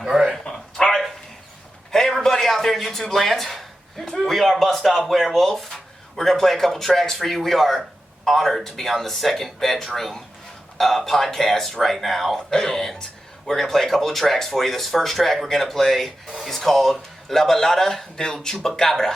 Alright. Alright. Hey everybody out there in YouTube land. We are Bus Stop Werewolf. We're going to play a couple tracks for you. We are honored to be on the Second Bedroom podcast right now. Hey. And we're going to play a couple of tracks for you. This first track we're going to play is called La Ballada del Chupacabra.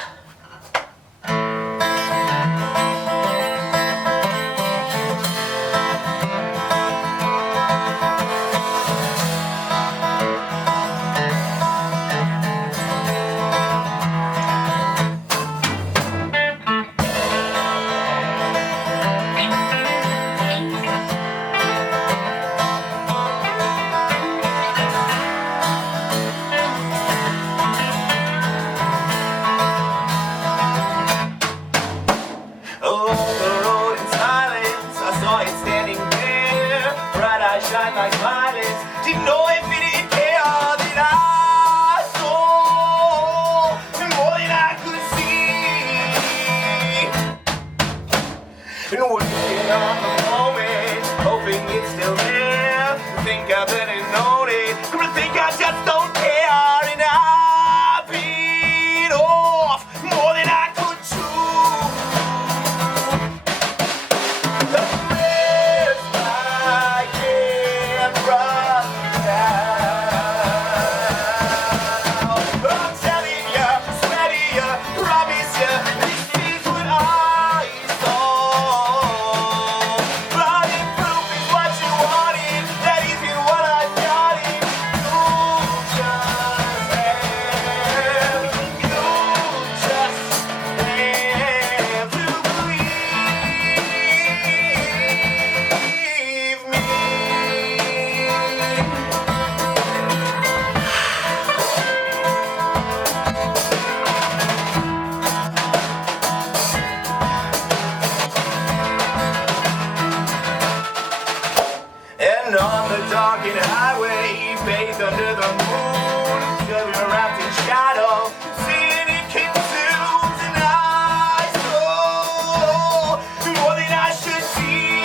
Shine like violets. Didn't know if it didn't care that I saw more than I could see. And waiting on the moment, hoping it's still there. Think I better known it, but I think I just don't care. And I beat off more than I could chew. On the darkened highway, bathed under the moon, children wrapped in shadow, seeing it consumes, and I saw more than I should see.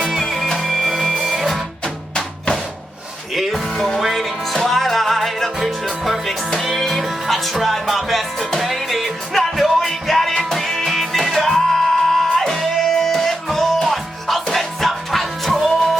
In the waning twilight, a picture perfect scene. I tried my best to paint it, not knowing that it needed I had lost a sense of control.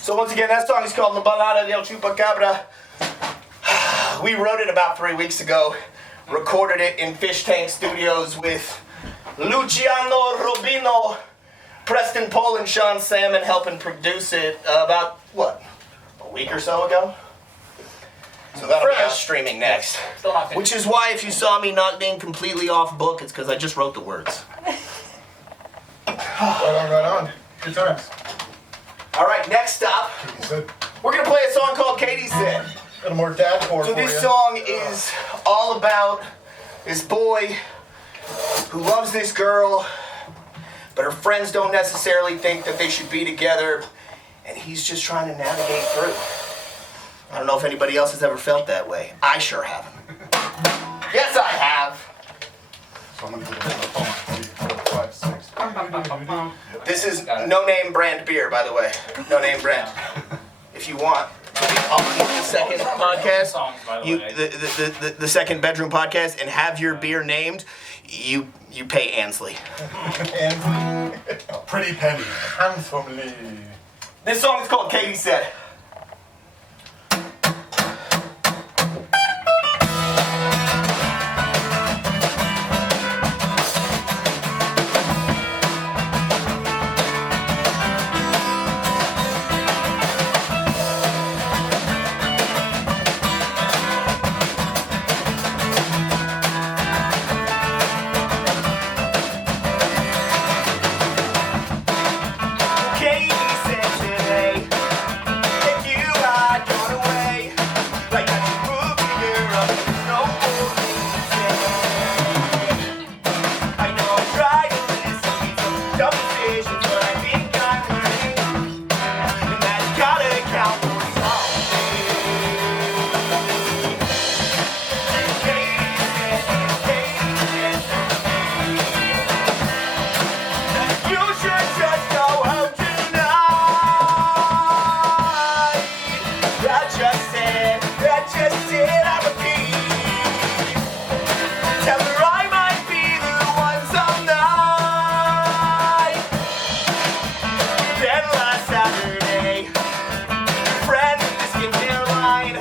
So once again, that song is called La Ballada del Chupacabra. We wrote it about 3 weeks ago, recorded it in Fish Tank Studios with Luciano Robino, Preston Paul, and Sean Salmon helping produce it about, what, a week or so ago? So that'll be out streaming next. Still not finished. Which is why if you saw me not being completely off book, it's because I just wrote the words. Right on. Good times. All right, next up, Katie said. we're gonna play a song called Katie Said. Got a more dadcore So for this you. song is all about this boy who loves this girl, but her friends don't necessarily think that they should be together, and he's just trying to navigate through. I don't know if anybody else has ever felt that way. I sure haven't. Yes, I have. So I'm gonna get it on the phone. 3, 4, 5, 6. This is no name brand beer, by the way. No name brand. If you want to be on the second podcast, the second bedroom podcast, and have your beer named, you pay Ansley. And Pretty Penny. Handsomely. This song is called Katie Said. Katie said today that you had gone away, like that you moved to Europe. There's no more reason. I know I tried to listen to some dumb decisions, but I think I'm learning, and that's gotta count for something. Katie said that you should just go home tonight. That just said, I repeat. Tell her I might be the one some night. Then last Saturday, your friend with the skincare line,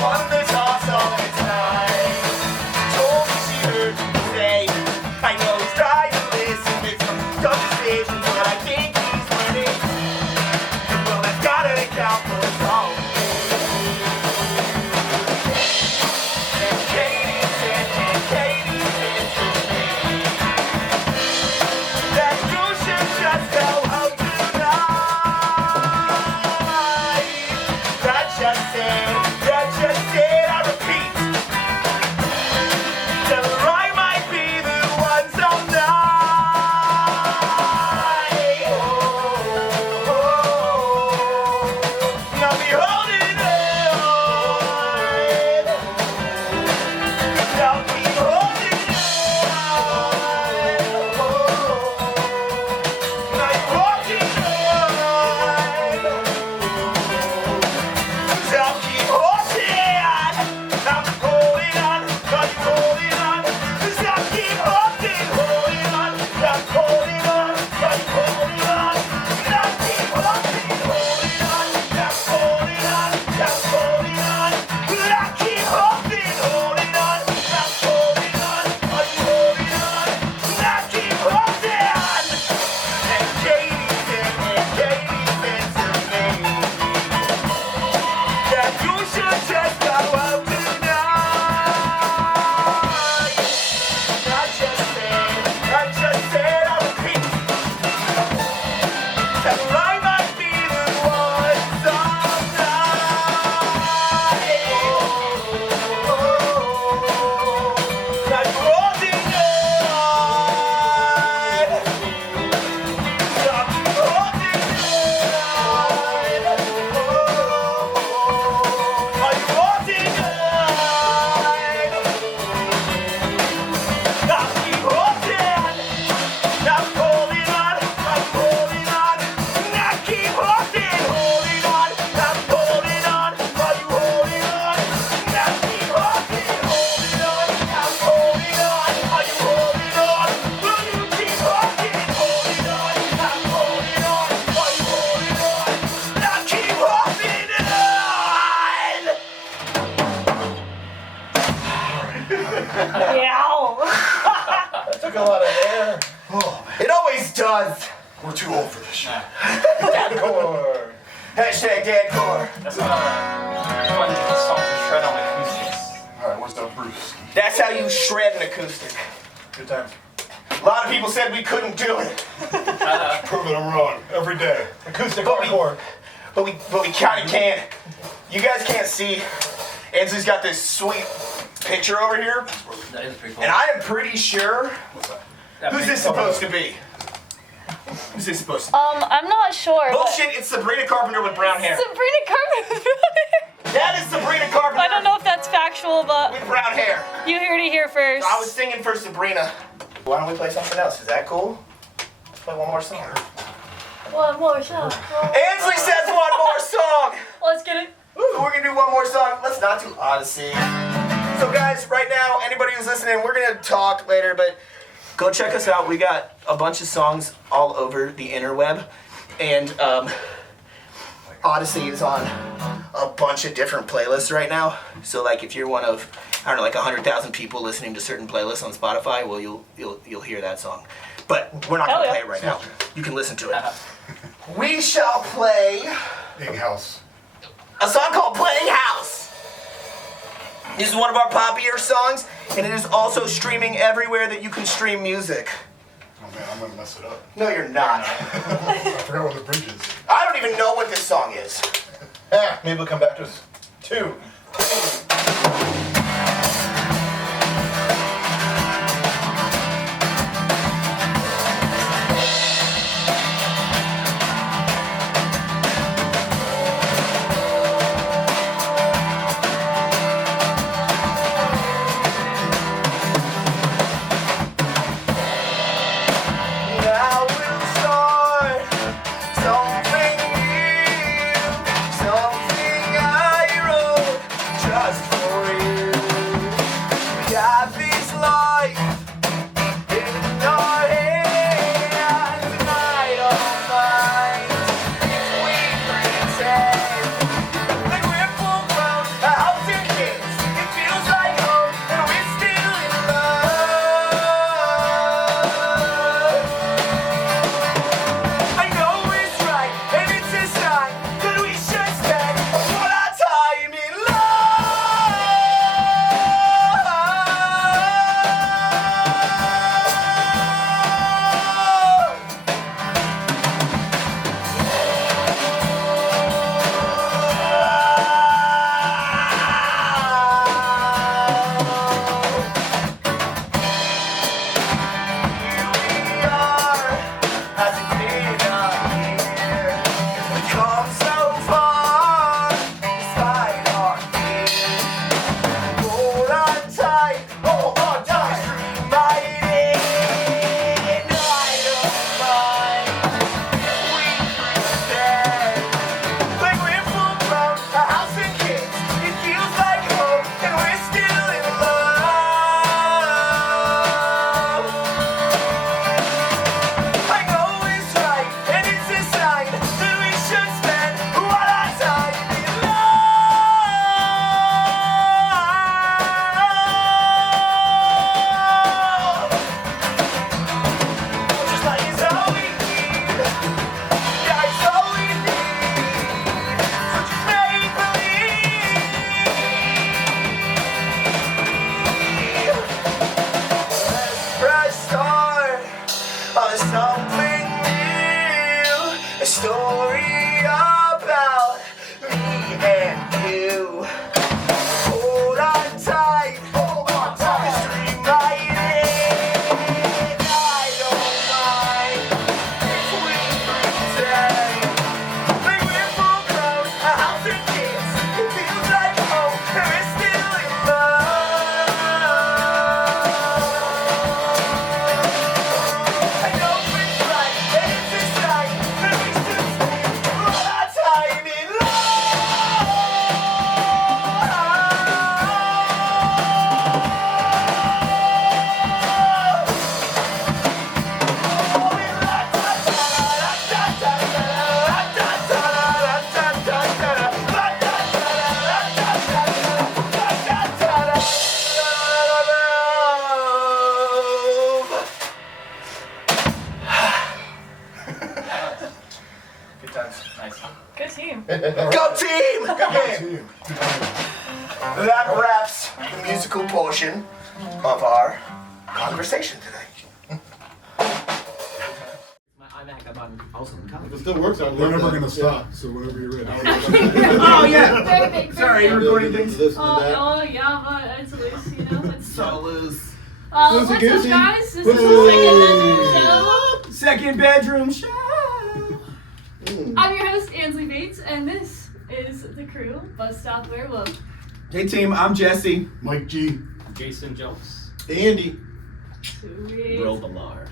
won the toss all the time, told me she heard me say, I know he's trying to listen to some dumb decisions, but I think he's learning. Well, that's gotta count for something. And Katie said to me that you should just go home tonight. That just said, I repeat. Tell her I might be the one some night. And I'll be holding on. I'll be holding on. And I'm walking on. I'll keep holding on. I'm holding on. I'm holding on. I'll keep holding on. I'm holding on. I'm holding on. I'll keep holding on. I'm holding on. I'm holding on. I'll keep holding on. I'm holding on. I'm holding on. I'll keep holding on. And Katie said to me that you should just go out tonight. I just said, I repeat. That I might be the one sometime. That you're holding on. That you're holding on. Are you holding on? I'll keep holding. I'm holding on. I'm holding on. I keep holding on. I'm holding on. Are you holding on? I keep holding on. I'm holding on. Are you holding on? Will you keep holding on? I'm holding on. Are you holding on? I keep holding on. That took a lot of air. Oh, man. It always does. We're too old for this shit. Dadcore. Hashtag Dadcore. That's a fun song to shred on acoustics. Alright, where's that Bruce? That's how you shred an acoustic. Good times. A lot of people said we couldn't do it. Proving I'm wrong every day. Acoustic But we- hardcore. But we kind of can. You guys can't see. Ansley's got this sweet picture over here. That is pretty cool. And I am pretty sure. That Who's makes- this supposed to be? Who's this supposed to be? I'm not sure. but- Bullshit, it's Sabrina Carpenter with brown hair. Sabrina Carpenter. That is Sabrina Carpenter I don't know if that's factual, but with brown hair. you heard it here first. I was singing for Sabrina. Why don't we play something else? Is that cool? Let's play one more song. One more song. Ansley says one more song. Let's get it. So we're gonna do one more song. Let's not do Odyssey. So guys, right now, anybody who's listening, we're gonna talk later, but go check us out. We got a bunch of songs all over the interweb, and Odyssey is on a bunch of different playlists right now. So like, if you're one of, I don't know, like 100,000 people listening to certain playlists on Spotify, well, you'll hear that song. But we're not gonna Hell yeah. play it right now. You can listen to it. We shall play Big house. a song called Playing House. This is one of our poppier songs, and it is also streaming everywhere that you can stream music. Oh man, I'm gonna mess it up. No, you're not. I forgot where the bridge is. I don't even know what this song is. Maybe we'll come back to us. 2. Now we'll start something new, something I wrote just musical portion of our conversation today. My iMac, I'm on also in college. If it still works, I'd We're love never that. gonna stop, so whenever you're ready. Oh yeah. Very big. Sorry, you're recording things. This and that. Oh yeah, but it's loose, you know. It's So loose. what's up, Casey. guys? This is the second bedroom show. Second bedroom show. I'm your host, Ansley Bates, and this is the crew, Bus Stop Werewolf. Hey team, I'm Jesse. Mike G. Jason Jokes. Andy. Sweet. Ballard.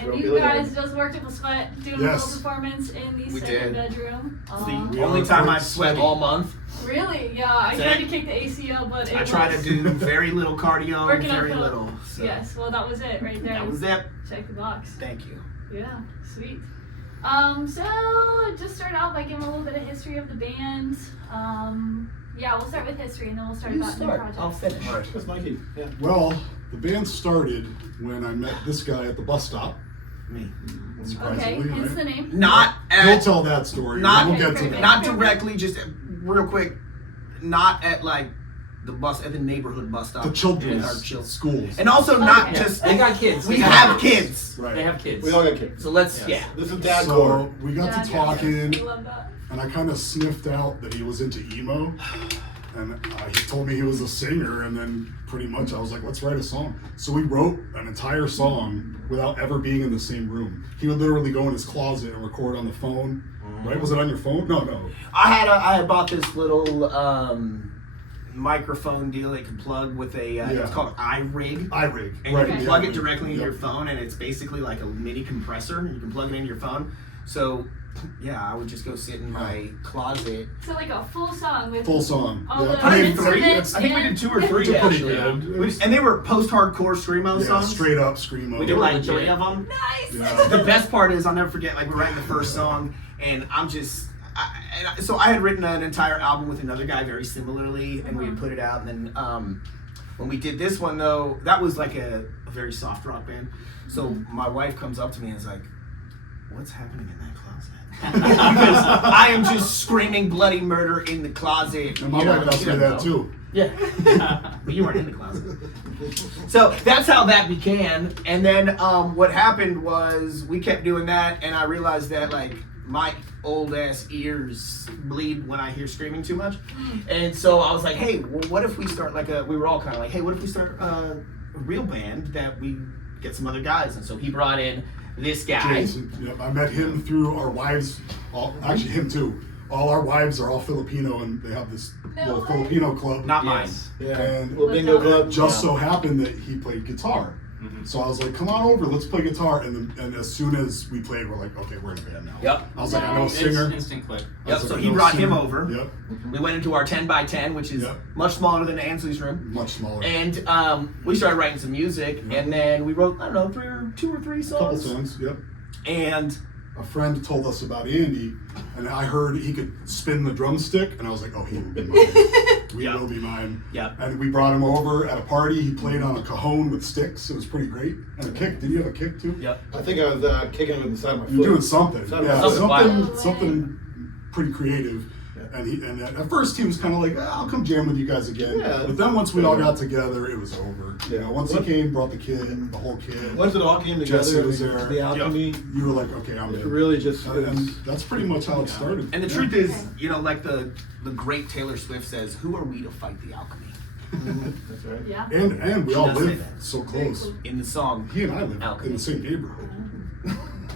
And you guys just worked up a sweat doing a Yes. little performance in the We second did. bedroom. The We only are time quite I've sweat sweaty. all month. Really? Yeah, I Sick. tried to kick the AC out, but it I try to was- do very little cardio, Working very uphill. little. So Yes, well, that was it right there. that was it. Check the box. Thank you. Yeah, sweet. So just start out by giving a little bit of history of the band. Yeah, we'll start with history and then we'll start You about new start. projects. I'll finish. All right, that's Mikey. Yeah. Well, the band started when I met this guy at the bus stop. Me. Okay, Surprisingly, hence the right? name. Not We'll at, tell that story. Not- we'll Okay, get to great. that. not directly, just real quick. Not at like the neighborhood bus stop. The children's Our children. schools. And also not Okay. just They got kids. we They got have kids. kids. Right. They have kids. We all got kids. So let's Yes. yeah. This is Dad So Core. we got Yeah, to talking, I love that. and I kind of sniffed out that he was into emo. And he told me he was a singer, and then pretty much I was like, let's write a song. So we wrote an entire song without ever being in the same room. He would literally go in his closet and record on the phone. Right? Was it on your phone? No. I had bought this little microphone deal that could plug with a it's called iRig. iRig. And Right. you can the plug it iRig. directly in Yep. your phone, and it's basically like a mini compressor, and you can plug it in your phone. So, yeah, I would just go sit in my closet. So like a full song with Full song. all the I did instruments. I think we did 2 or 3 Pretty actually. good. And they were post-hardcore screamo Yeah, songs. straight up screamo. We did like legit. 3 of them. Nice. Yeah. The best part is I'll never forget. Like we're writing the first song, and so I had written an entire album with another guy very similarly, and we had put it out. And then when we did this one though, that was like a very soft rock band. So my wife comes up to me and is like, "What's happening in that closet?" Because I am just screaming bloody murder in the closet. And my you know, wife asked she me doesn't that know. too. Yeah, but you weren't in the closet. So that's how that began. And then what happened was we kept doing that, and I realized that like my old ass ears bleed when I hear screaming too much. And so I was like, hey, well, what if we start we were all kind of like, hey, what if we start a real band that we get some other guys? And so he brought in this guy. Jason. Yep. I met him through our wives. Actually, him too. All our wives are all Filipino, and they have this No little way. Filipino club. Not mine. Yes. Yeah. And Little bingo club. just so happened that he played guitar. So I was like, come on over, let's play guitar. And as soon as we played, we're like, okay, we're in a band now. Yep. I was like, I know a Nice. singer. Instant click. I Yep, was so like, I he know a brought him singer. over. Yep. We went into our 10x10, which is Yep. much smaller than Ansley's room. Much smaller. And we started writing some music, and then we wrote, I don't know, 2 or 3 Couple songs. songs, yep. And A friend told us about Andy, and I heard he could spin the drumstick, and I was like, oh, he will be mine. We Yeah. will be mine. Yeah. And we brought him over at a party. He played on a cajon with sticks. It was pretty great. And a kick. Did you have a kick too? Yep. I think I was kicking with the side of my foot. You're doing something. Something. Yeah, Something something, wild. something pretty creative. And at first he was kind of like, I'll come jam with you guys again. Yeah. But then once we all got together, it was over. You Yeah. know, once he came, brought the kid, the whole kid. Once it all came together, Jesse was there. the alchemy, You were like, okay, I'm it in. really just And that's pretty much how it started. And the Yeah. truth is, you know, like the great Taylor Swift says, who are we to fight the alchemy? that's right. Yeah. And we She all does say live that. so Very close. cool. In the song. He and I live Alchemy. in the same neighborhood,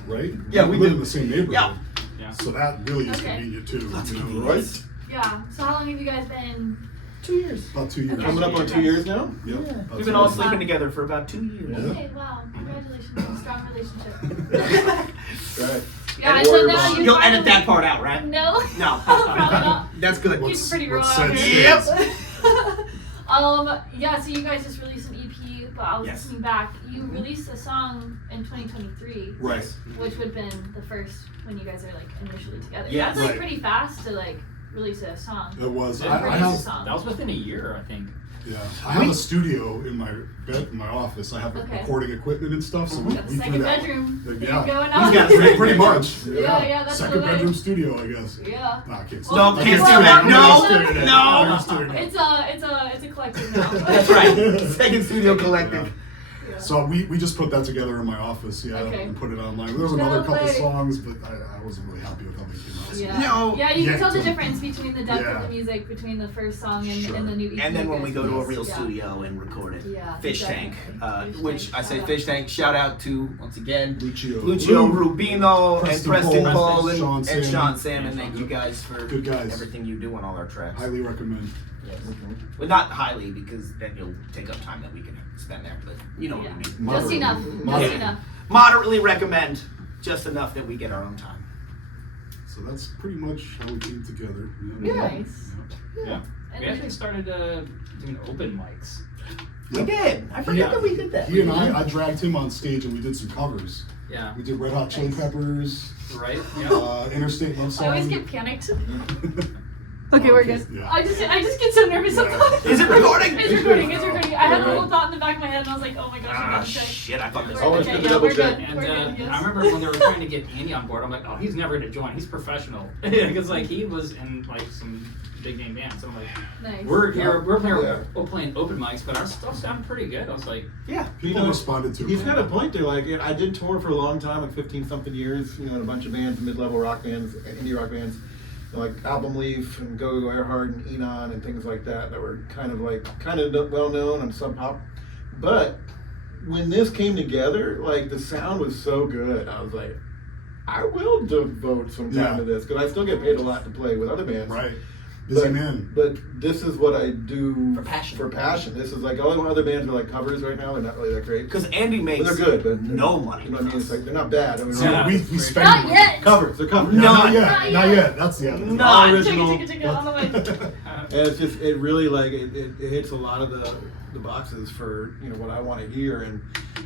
right? Yeah, we live do. in the same neighborhood. Yeah. Yeah. So that really is Okay. convenient too. you know? Right? Yeah. So how long have you guys been? 2 years. About 2 years. Okay. Coming up on 2 years now? Yep. Yeah. about We've 2 been all years. sleeping together for about 2 years. Yeah. Okay. Wow. Congratulations. Strong relationship. Right. Yeah. And So Warrior now Bond. you You'll finally- edit that part out, right? No. No. Probably not. That's good. Keep it pretty raw what's out said here. stays. Yeah, so you guys just released an EP, but I was Yes. listening back. You released a song in 2023, Right. which would have been the first when you guys are like initially together. Yeah, That's like right. pretty fast to like release a song. It was. Yeah, I release a have. song. That was within a year, I think. Yeah, I have a studio in my office. I have Okay. recording equipment and stuff. So we Got the threw second that. bedroom. Yeah. Going He's on. got Pretty much. Yeah, that's Second the way. bedroom studio, I guess. Yeah. Nah, I can't. Well, No, I can't can't do that. do No, I'm no. just doing it. It's a collective now. That's right. Second studio collective. Yeah. So we just put that together in my office, Okay. and put it online. There was another No couple way. songs, but I wasn't really happy with how they came out. Yeah. No. Yeah, you Yeah, can tell the so- difference between the depth Yeah. of the music between the first song and, Sure. and the new EP. And then when we go to a real Yeah. studio and record it. Yeah, Fish exactly. Tank, Fish which Tank, I say shout out. Fish Tank, shout out to, once again, Lucio Rubino and Preston Preston Paul and Sean and Salmon. Sean Salmon. Thank you guys for Good guys. everything you do on all our tracks. Highly recommend. Yes. Well, not highly, because then you'll take up time that we can spend there, but you know what I Yeah. mean. Just Moderately. enough. Just Moderately. enough. Moderately recommend, just enough that we get our own time. So that's pretty much how we came together. Nice. Yeah. And We actually started doing open mics. We Yep. did. I forget that we did that. He and I dragged him on stage and we did some covers. Yeah. We did Red Hot Chili Peppers, Right? Yeah. Interstate Love Song. I always get panicked. Okay, we're good. Yeah. I just get so nervous sometimes. Is it recording? It's recording. It's recording. I had a little thought in the back of my head, and I was like, oh my gosh, I'm Ah, about to check. shit, I thought this We're always okay, good to yeah, double we're check. good. And We're good. Yes. I remember when they were trying to get Andy on board, I'm like, oh, he's never going to join. He's professional. Because like he was in like some big name bands. So I'm like, Nice. we're here, Yeah. we're playing open mics, but our stuff sounded pretty good. I was like, Yeah. People You know, responded to it. He's got a point there. Like, I did tour for a long time, like 15-something years, in a bunch of bands, mid-level rock bands, indie rock bands, like Album Leaf and Go Go Earhart and Enon and things like that were kind of well known and sub pop. But when this came together, like the sound was so good. I was like, I will devote some time Yeah. to this because I still get paid a lot to play with other bands. Right. Busy man. But this is what I do For passion. For passion. This is like all the other bands are like covers right now. They're not really that great. Because Andy makes But they're good. But no money. You know what I mean? It's like they're not bad. I mean, So Yeah. we spent Not yet. covers. They're covers. Yeah, No. not yet. Not Not yet. yet. That's the other. No. original. Check it on the way. And it's just it really like it hits a lot of the boxes for what I want to hear and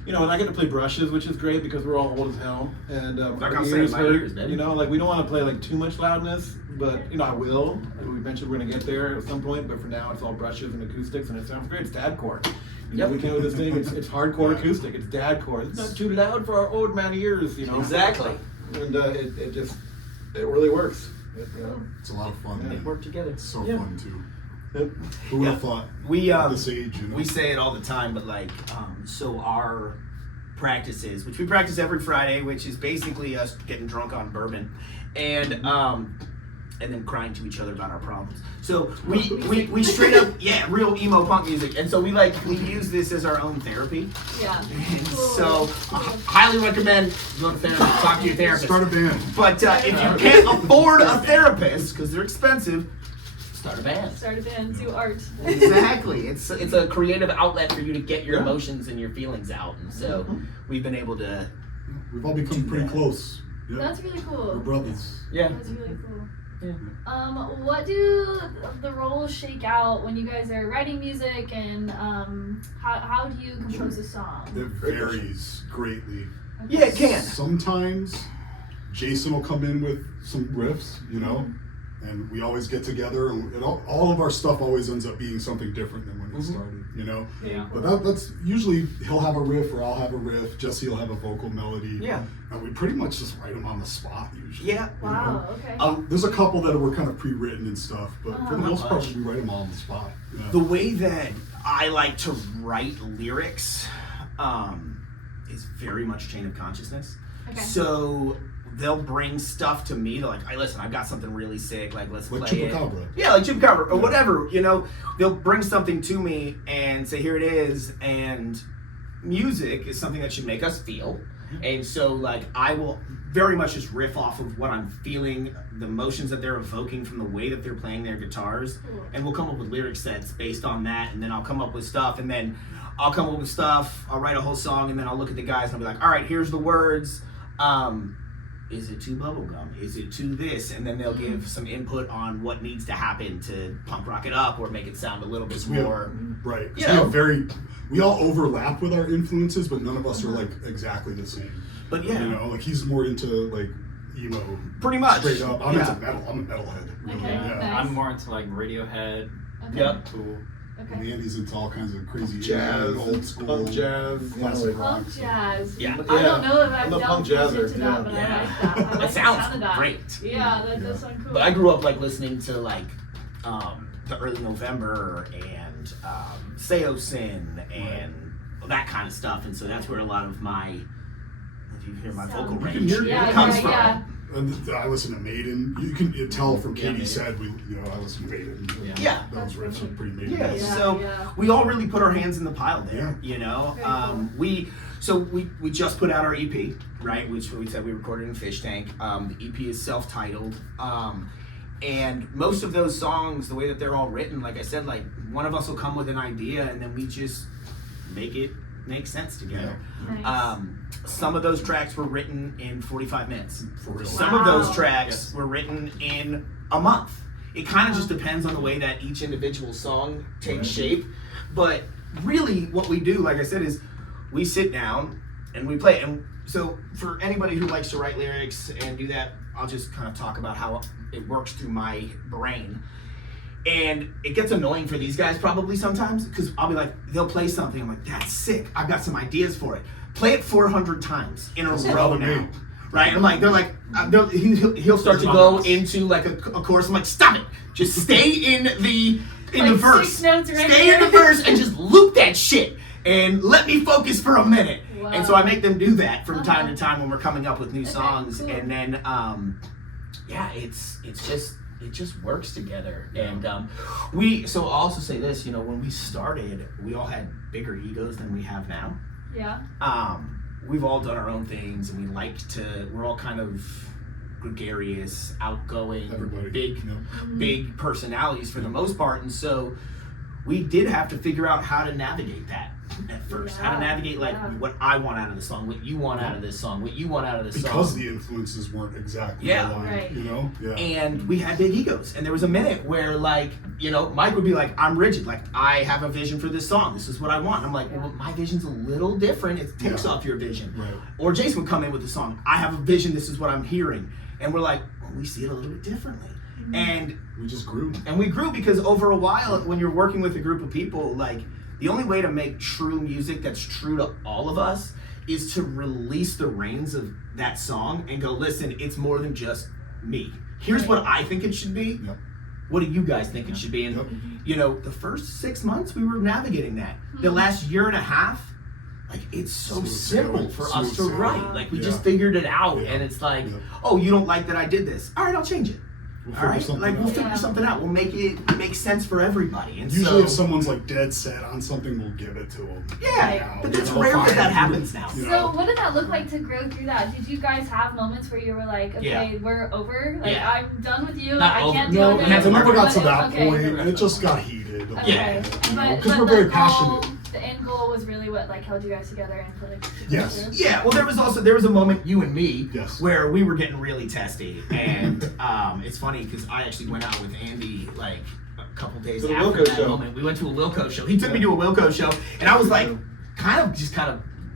and I get to play brushes, which is great because we're all old as hell and Like our I'm saying, ears my hurt. ears, baby. Like we don't want to play like too much loudness, but I will. We mentioned we're gonna get there at some point, but for now it's all brushes and acoustics and it sounds great. It's dadcore. Yep. We came with this thing. It's hardcore acoustic. It's dadcore. It's not too loud for our old man ears. Exactly. And it really works. It's a lot of fun. Yeah. They work together. It's so Yeah. fun too. Yep. Who would Yeah. have thought? We At this age, we say it all the time, but like so our practices, which we practice every Friday, which is basically us getting drunk on bourbon and then crying to each other about our problems. So we straight up real emo punk music, and so we use this as our own therapy. Yeah. So highly recommend go to therapy, talk to your therapist. Start a band. But if you can't afford a therapist because they're expensive, start a band. Start a band, do art. Exactly. It's a creative outlet for you to get your Yeah. emotions and your feelings out, and so we've been able to. We've all become pretty close. Yeah. That's really We're cool. brothers. Yeah. That's really cool. Yeah. What do the roles shake out when you guys are writing music, and how do you compose a song? It varies greatly. Yeah, it can. Sometimes Jason will come in with some riffs, and we always get together, and all of our stuff always ends up being something different than when it started, yeah. But that's usually he'll have a riff or I'll have a riff. Jesse will have a vocal melody. Yeah. And we pretty much just write them on the spot usually. Yeah. Wow. Okay. There's a couple that were kind of pre-written and stuff, but for the Uh-huh. most part, we write them all on the spot. Yeah. The way that I like to write lyrics is very much chain of consciousness. Okay. So they'll bring stuff to me. They're like, "Hey, listen, I've got something really sick. Like, let's Like play it." Chupacabra. Yeah, like Chupacabra or Yeah. whatever. They'll bring something to me and say, "Here it is." And music is something that should make us feel. And so, like, I will very much just riff off of what I'm feeling, the emotions that they're evoking from the way that they're playing their guitars, Cool. and we'll come up with lyric sets based on that. And then I'll come up with stuff, and then I'll come up with stuff. I'll write a whole song, and then I'll look at the guys and I'll be like, "All right, here's the words. Is it too bubblegum? Is it too this?" And then they'll give some input on what needs to happen to punk rock it up or make it sound a little bit We have- more. Right. You So know. we all overlap with our influences, but none of us are like exactly the same. But yeah, Like he's more into like emo, pretty much. straight up. I'm Yeah. into metal. I'm a metalhead. Really. Okay. Yeah. Nice. I'm more into like Radiohead. Okay. Yep. Tool. And Okay. Andy's into all kinds of crazy Jazz, indie, old school, punk jazz, you know, classic like- rock. Punk jazz. Yeah. I don't know if I've I'm a delved punk into jazzer, that, yeah. but Yeah. I like that. I like It the sounds sound of that. great. Yeah, that does sound cool. But I grew up like listening to like the Early November and Seosin and that kind of stuff, and so that's where a lot of my, if you hear my vocal Sound. range, hear- Yeah, comes yeah, from. yeah. And I listen to Maiden. You can tell from Yeah, Katie Maiden. said I listen to Maiden. Yeah. Those riffs are pretty Maiden. Yeah, Yeah, so yeah. we all really put our hands in the pile there, you know. Very cool. We just put out our EP, right? Which we said we recorded in Fish Tank. The EP is self-titled, and most of those songs, the way that they're all written, like I said, like one of us will come with an idea, and then we just make it make sense together. Nice. Some of those tracks were written in 45 minutes. For real. Some of those Wow. tracks Yes. were written in a month. It kind of just depends on the way that each individual song takes Right. shape. But really, what we do, like I said, is we sit down and we play. And so, for anybody who likes to write lyrics and do that, I'll just kind of talk about how it works through my brain. And it gets annoying for these guys probably sometimes because I'll be like, they'll play something. I'm like, that's sick. I've got some ideas for it. Play it 400 times in a That's row probably now. me. Right? I'm like, they're like, he'll start to go into like a chorus. I'm like, stop it. Just stay in the Like verse. 6 notes right Stay in the there. verse and just loop that shit and let me focus for a minute. Wow. And so I make them do that from time Uh-huh. to time when we're coming up with new Okay, songs. cool. And then, it just works together. And so I'll also say this, you know, when we started, we all had bigger egos than we have now. Yeah. We've all done our own things, and we're all kind of gregarious, outgoing, Everybody. big Yep. big personalities for the most part, and so we did have to figure out how to navigate that at first. How to Yeah, navigate like yeah. what I want out of the song, what you want out of this song, what you want out of this Because song. the influences weren't exactly Yeah. aligned, Right. you know? Yeah. And we had big egos, and there was a minute where, like, you know, Mike would be like, I'm rigid, like, I have a vision for this song, this is what I want. And I'm like, well, my vision's a little different, it takes Yeah. off your vision. Right. Or Jason would come in with the song, I have a vision, this is what I'm hearing. And we're like, well, we see it a little bit differently. And We just grew. we grew because over a while, when you're working with a group of people, like, the only way to make true music that's true to all of us is to release the reins of that song and go, listen, it's more than just me. Here's what I think it should be. Yep. What do you guys think it should be? And, Yep. you know, the first 6 months, we were navigating that. The last year and a half, like, it's so Smooth simple sailing. for us Smooth to sailing. write. Like, we Yeah. just figured it out, Yeah. and it's like, Yeah. oh, you don't like that I did this. All right, I'll change it. We'll All figure right, something like we'll out. figure Yeah. something out. We'll make it make sense for everybody. And Usually, so, if someone's like dead set on something, we'll give it to them. yeah, but it's We'll rare that find that you. happens now. You So know? what did that look like to grow through that? Did you guys have moments where you were like, okay, Yeah. we're over, like Yeah. I'm done with you, Not I over. can't No, deal we with have it. to It never got to But that okay. point, and it just got heated. Okay. Yeah. You know, But because we're the very goal- passionate. The end goal was really what like held you guys together and put it together. Yes. Yeah, well, there was a moment, you and me, Yes. where we were getting really testy, and it's funny because I actually went out with Andy like a couple days To the after Wilco that show. moment. We went to a Wilco show. He took me to a Wilco show, and I was like, kind of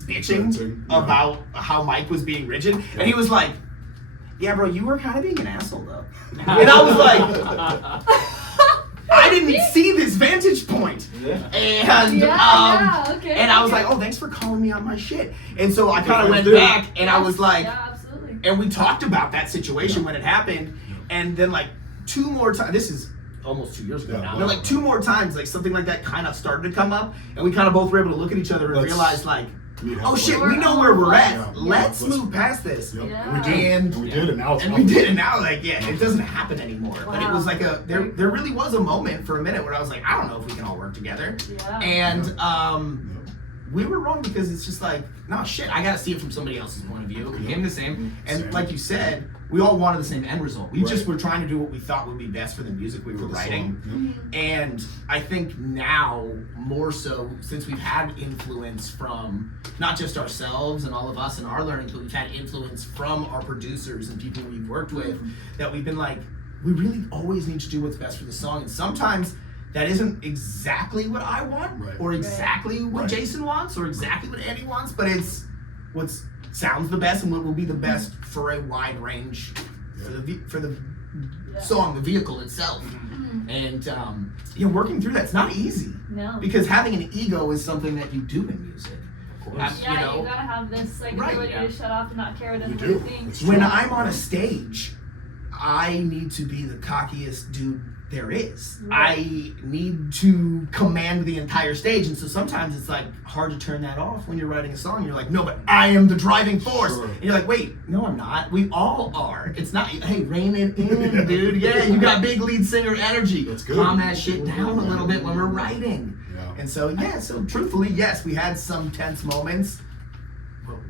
bitching Venting, yeah. about how Mike was being rigid, and he was like, "Yeah, bro, you were kind of being an asshole though," and I was like, I didn't see this vantage point. Yeah. And Okay. and I was like, oh, thanks for calling me on my shit. And so I kind of went dude. back and I was like, yeah, absolutely. and we talked about that situation when it happened. And then like 2 more times, this is almost 2 years ago Yeah, now. wow. But like 2 more times, like something like that kind of started to come up. And we kind of both were able to look at each other and Let's realize like, meet oh halfway. shit, we know where we're at. Yeah. Let's Let's- move past this. Yep. Yeah. And we did. And- And we did, and now it's And we did, and now like it doesn't happen anymore. But it Wow. was like there Very there cool. really was a moment for a minute where I was like, I don't know if we can all work together. Yeah. And Yep. we were wrong because it's just like, no shit, I gotta see it from somebody else's point of view. It became the same. And Same. like you said, we all wanted the same end result. We just Right. were trying to do what we thought would be best for the music we were For the writing. song. Yep. And I think now, more so, since we've had influence from not just ourselves and all of us and our learning, but we've had influence from our producers and people we've worked with, that we've been like, we really always need to do what's best for the song. And sometimes that isn't exactly what I want, Right. or exactly what Right. Jason wants, or exactly what Andy wants, but it's what sounds the best and what will be the best for a wide range for the Yeah. song, the vehicle itself. Mhm. And working through that's not easy. No. Because having an ego is something that you do in music. Yeah, you gotta have this like Right, ability yeah. to shut off and not care what You anybody do. thinks. It's When true. I'm on a stage, I need to be the cockiest dude there is. Right. I need to command the entire stage, and so sometimes it's like hard to turn that off when you're writing a song. You're like, no, but I am the driving force, Sure. and you're like, wait, no, I'm not. We all are. It's not. Hey, rein it in, dude. Yeah, you got big lead singer energy. That's good. Calm that shit down a little bit when we're writing. Yeah. And so so truthfully, yes, we had some tense moments.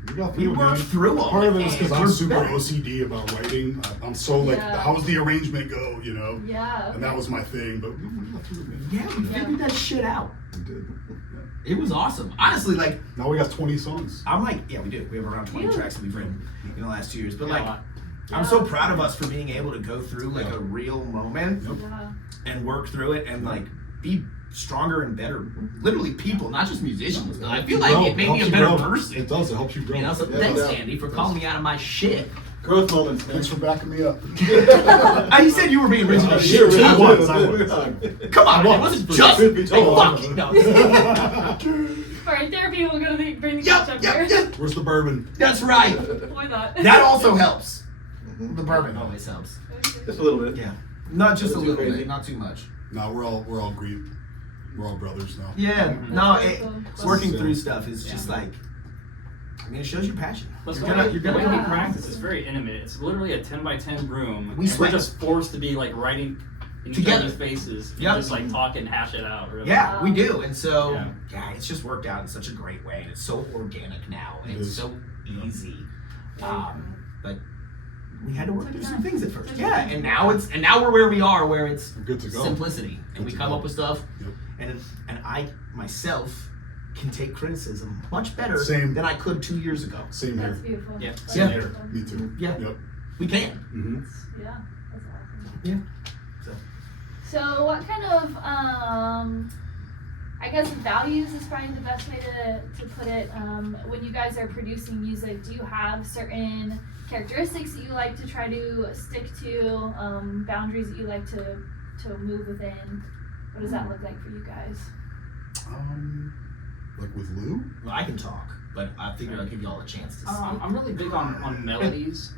We man. worked through all Part of it is because and I'm we're super better. OCD about writing. I'm so like, Yeah. how's the arrangement go? You know. Yeah. And that was my thing, but we got through it, man. Yeah, we figured that shit out. We did. It was awesome. Honestly, like, Now we got 20 songs. I'm like, yeah, we do. We have around 20 Yeah. tracks that we've written in the last 2 years. But Yeah, a like, lot. I'm so proud of us for being able to go through like Yeah. a real moment Yeah. and work through it and like be stronger and better, literally people, not just musicians. But I feel like it made me a better person. It does. It helps you grow. You know, so Yeah, thanks, yeah. Andy, for calling me out of my shit. Growth moments, man. Thanks for backing me up. You said you were being original. Sure, Shit, I was. Come on, man, it wasn't just Truth be like, told. fuck you. No. Alright, therapy will go to bring the Yep, ketchup yep, here. yep. Where's the bourbon? That's right. Why not? That also helps. The bourbon always helps. Just a little bit. Yeah. Not just a Wasn't too little crazy. bit, not too much. No, we're all great. We're all brothers now. Yeah, Mhm. no, That's very cool. working So- through stuff is Yeah. just like, I mean, it shows your passion. Plus, You're the gonna, way- you're the way gonna, we Yeah. practice is very intimate. It's literally a 10 by 10 room. We and sweat. We're just forced to be like writing in each Together. other's faces. And Yep. just like talk and hash it out. Really. yeah, we do, and so Yeah. yeah, it's just worked out in such a great way, and it's so organic now, and It it's is. so easy. Yeah. But we had to work Took through time. some things at first. Took Yeah, time. and now we're where we are, where it's We're good to go. simplicity, and Good we to come go. up with stuff, Yep. and I myself can take criticism much better Same. than I could 2 years ago. Same That's here. beautiful. Yeah. That's Same here. beautiful. Me too. Yeah. Yep. We can. Mm-hmm. Yeah, that's awesome. Yeah. So what kind of I guess values is probably the best way to put it. When you guys are producing music, do you have certain characteristics that you like to try to stick to, boundaries that you like to move within? What does that look like for you guys? Like with Lou? Well, I can talk, but I figured I'd give you all a chance to speak. I'm really big on melodies.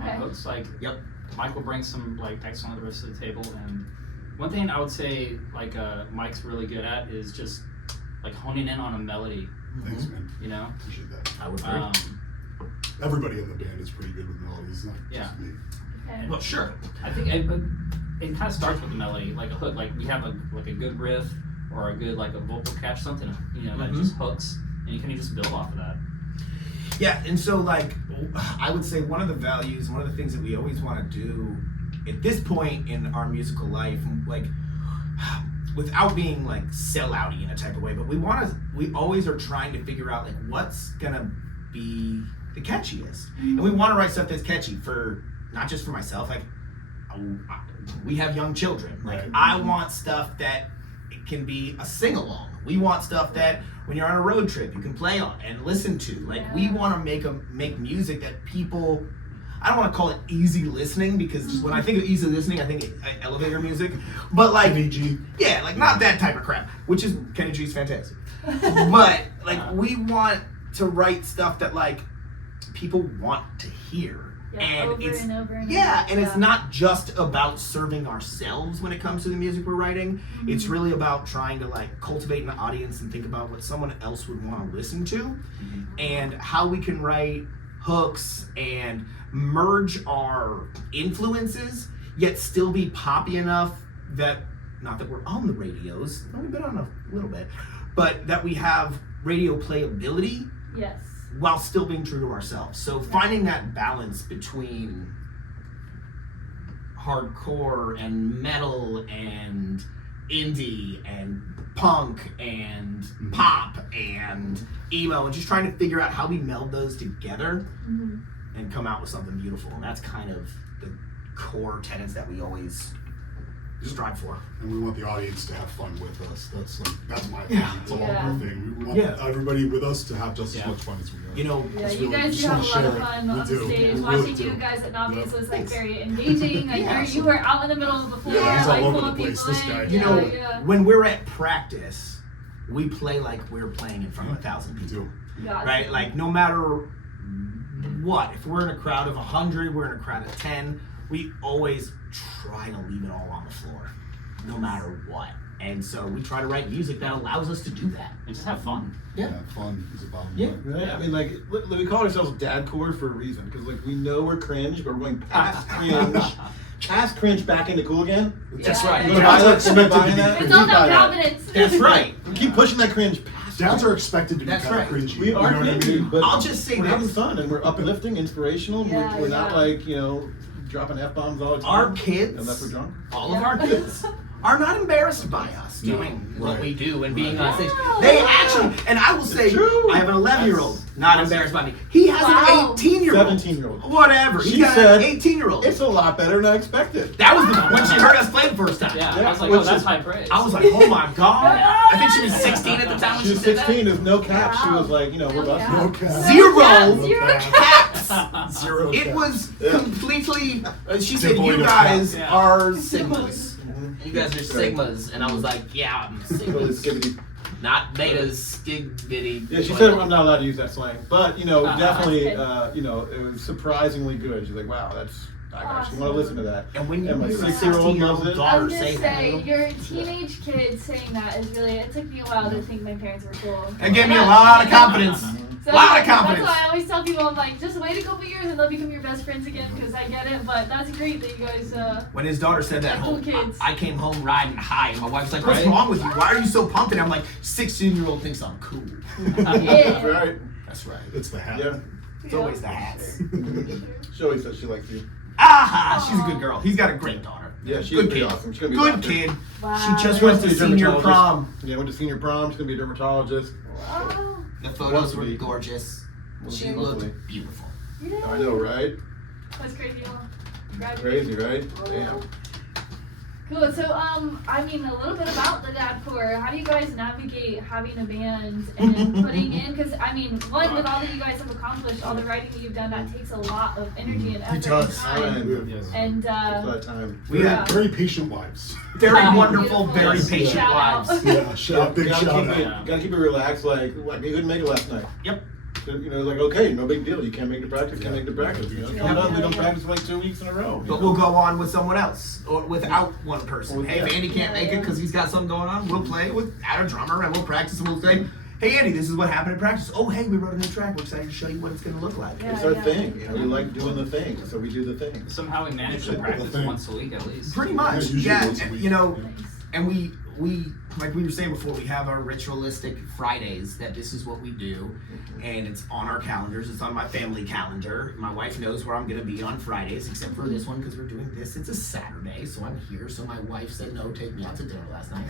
Okay. Hooks. Like, Yep. Michael brings some like excellent riffs to the table, and one thing I would say like Mike's really good at is just like honing in on a melody. Thanks, man. You know. Appreciate that. I would agree. Everybody in the band is pretty good with melodies, not Yeah. just me. Okay. Well, sure. I think it kind of starts with the melody, like a hook. Like we have a good riff or a good like a vocal catch, something that just hooks, and you can just build off of that. Yeah, and so like I would say one of the values, one of the things that we always want to do at this point in our musical life, like without being like sellouty in a type of way, but we always are trying to figure out like what's gonna be the catchiest, and we want to write stuff that's catchy for not just for myself. Like we have young children. Like Right. I want stuff that it can be a sing along. We want stuff that when you're on a road trip you can play on and listen to. Like we Yeah. want to make music that people. I don't want to call it easy listening because just when I think of easy listening, I think elevator music. But like, Kenny G. yeah, like not that type of crap. Which is Kenny G's fantastic. But like we want to write stuff that like people want to hear. Yeah, And over it's and over and yeah, over. and it's not just about serving ourselves when it comes to the music we're writing. It's really about trying to like cultivate an audience and think about what someone else would want to listen to, and how we can write hooks and merge our influences, yet still be poppy enough that not that we're on the radios. We've only been on a little bit, but that we have radio playability Yes. while still being true to ourselves. So finding that balance between hardcore and metal and indie and punk and pop and emo and just trying to figure out how we meld those together Mhm. and come out with something beautiful. And that's kind of the core tenets that we always strive for. And we want the audience to have fun with us. That's my thing. Yeah. It's all Yeah. our thing. We want Yeah. everybody with us to have just as Yeah. much fun as we are. You know, Yeah, It's you really- guys just do have a wanna lot of share it. fun We on do. stage. We Watching really you do. guys at Nobbies Yep. was like Thanks. very engaging. Like Yeah. you were out in the middle of the floor, Yeah, he's all like over full the of place, people this guy. in. you know, yeah. when we're at practice, we play like we're playing in front of 1,000 people. Gotcha. Right? Like no matter what, if we're in a crowd of 100, we're in a crowd of 10, we always try to leave it all on the floor, no matter what. And so we try to write music that allows us to do that. And just have fun. Yeah. Fun is about Yeah. Right? I mean, like, we call ourselves dadcore for a reason, because, like, we know we're cringe, but we're going past cringe back into cool again. That's right. You wanna buy that? Somebody buying that? It's all We buy about that. confidence. That's right. We keep pushing that cringe past. Dads are expected to be That's kind right. of cringy. We are you know what I cringy, mean? but I'll just say we're having this. fun, and we're uplifting, inspirational. Yeah, We're not yeah. like, you know, dropping F-bombs all the time. Our kids, Unless we're drunk. all of our kids, are not embarrassed by us doing what right. we do and being Right. on stage. Wow. They actually, and I will say, true. I have an 11-year-old, not embarrassed by me. He has Wow. an 18-year-old. 17-year-old. Whatever. He She got said, an 18-year-old. It's a lot better than I expected. That was when she heard us play the first time. Yeah, Yeah, I was like, which oh, that's is- high praise. I was like, oh my God. I think she was 16 at the time when She she was said 16, there's no cap. She Wow. was like, you know, we're No busting. cap. No cap. Zero Zero caps. Zero It cap. was Yeah. completely. She said, Devoid "You of guys cap. are sigmas. Mhm. You guys are sigmas." And I was like, "Yeah, I'm Totally sigmas, skibbity. not betas, skibbity." Yeah, she said I'm not allowed to use that slang, but you know, Uh-huh. definitely, That's you know, it was surprisingly good. She's like, wow, that's I actually want to listen to that. And when you And my hear a 6-year-old 16-year-old loves it. I daughter was say just that, saying, your teenage kid saying that is really, it took me a while to think my parents were cool. that gave me a lot of confidence. So Lot of confidence. That's why I always tell people, I'm like, just wait a couple years and they'll become your best friends again, because I get it, but that's great that you guys, When his daughter said that, Cool kids. I came home riding high, and my wife's like, "What's Right. wrong with you? Why are you so pumped?" And I'm like, "16-year-old thinks I'm cool." That's yeah. right. That's right. It's the hat. Yeah. It's always the hats. She always says she likes you. Aha! She's a good girl. He's got a great daughter. Yeah, she's Good pretty kid. awesome. She's gonna be a Good doctor. kid. Wow. She just She went wants to to be a senior dermatologist. prom. Yeah, went to senior prom. She's gonna be a dermatologist. Wow. The photos were gorgeous. Well, She hopefully. looked beautiful. I know, right? That's crazy. Crazy, right? Damn. Cool. So, I mean, a little bit about the dadcore. How do you guys navigate having a band and putting in? Because I mean, one, with all that you guys have accomplished, all the writing that you've done, that takes a lot of energy and effort and does. time. Yes. And Takes a lot of time. We Yeah. had Very patient wives. very Wow, wonderful, beautiful. very Yes. patient Shout out. wives. Yeah, shout, big gotta shout keep out. it, gotta keep it relaxed. Like you couldn't make it last night. Yep. So, you know, like okay, no big deal. You can't make the practice. Can't make the practice. You know, Yeah. sometimes we don't Yeah. practice for like 2 weeks in a row. But we'll go on with someone else or without one person. Well, Hey, if yeah. Andy can't make it because he's got something going on, we'll play without a drummer and we'll practice and we'll say, "Hey, Andy, this is what happened in practice. Oh, hey, we wrote a new track. We're excited to show you what it's going to look like." Yeah. It's our thing. You know, we like doing the thing, so we do the thing. Somehow we manage to practice once a week at least. Pretty much, usually yeah. once a And, week. you know, Nice. and we like we were saying before, we have our ritualistic Fridays that this is what we do, and it's on our calendars. It's on my family calendar. My wife knows where I'm going to be on Fridays, except for this one because we're doing this. It's a Saturday, so I'm here. So my wife said no, take me out to dinner last night.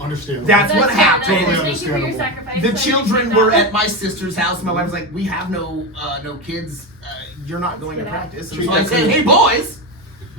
Understandable. That's what happened. Thank you for your Understandable. sacrifice. The I children appreciate were that. at my sister's house. My wife was like, "We have no kids. You're not going to good. practice." And Treat so I that said, queen. "Hey boys,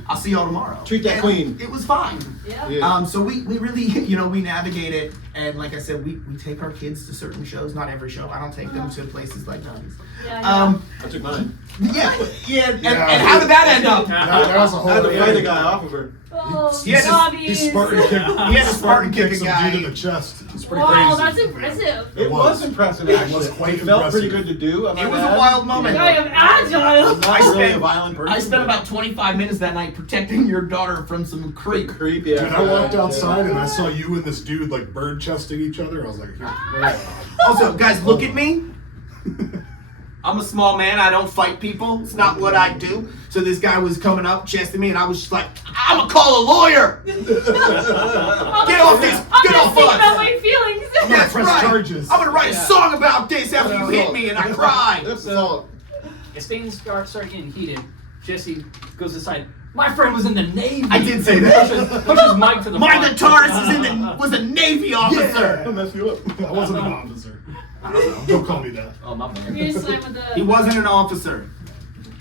I'll see y'all tomorrow." Treat that And queen. It was fine. Yeah. Yeah. So we really, you know, we navigate it, and like I said, we take our kids to certain shows. Not every show. I don't take them to places like that. Yeah. I took mine. Yeah, and Yeah. how did that end up? That was a I had whole. to fight the guy off of her. Oh, He had to- Bobbies. He Spartan kicked. He had to Spartan kick a some guy. dude in the chest. It's pretty Wow, crazy. that's impressive. It was impressive, It actually. was quite It felt pretty impressive. good to do. I It might was a add. wild moment. I am agile. I'm not I really spent- a violent person. I spent about 25 minutes that night protecting your daughter from some creep. creep. Yeah. Dude, I walked outside and I saw you and this dude like bird chesting each other. I was like, "Here, Also, guys, look at me. I'm a small man. I don't fight people. It's not what I do. So this guy was coming up, chesting me, and I was just like, "I'm gonna call a lawyer. Get off this. I'm Get gonna off think about us." my feelings. That's press right. charges. I'm gonna write a song about this after you hit me, and I cried. That's all. As things start getting heated, Jesse goes aside. My friend was in the Navy. I did say that. Pushes Mike to the My front. guitarist was a Navy officer. I'll mess you up. I wasn't an officer. Don't call me that. Oh my man. You're just like with the. He wasn't an officer.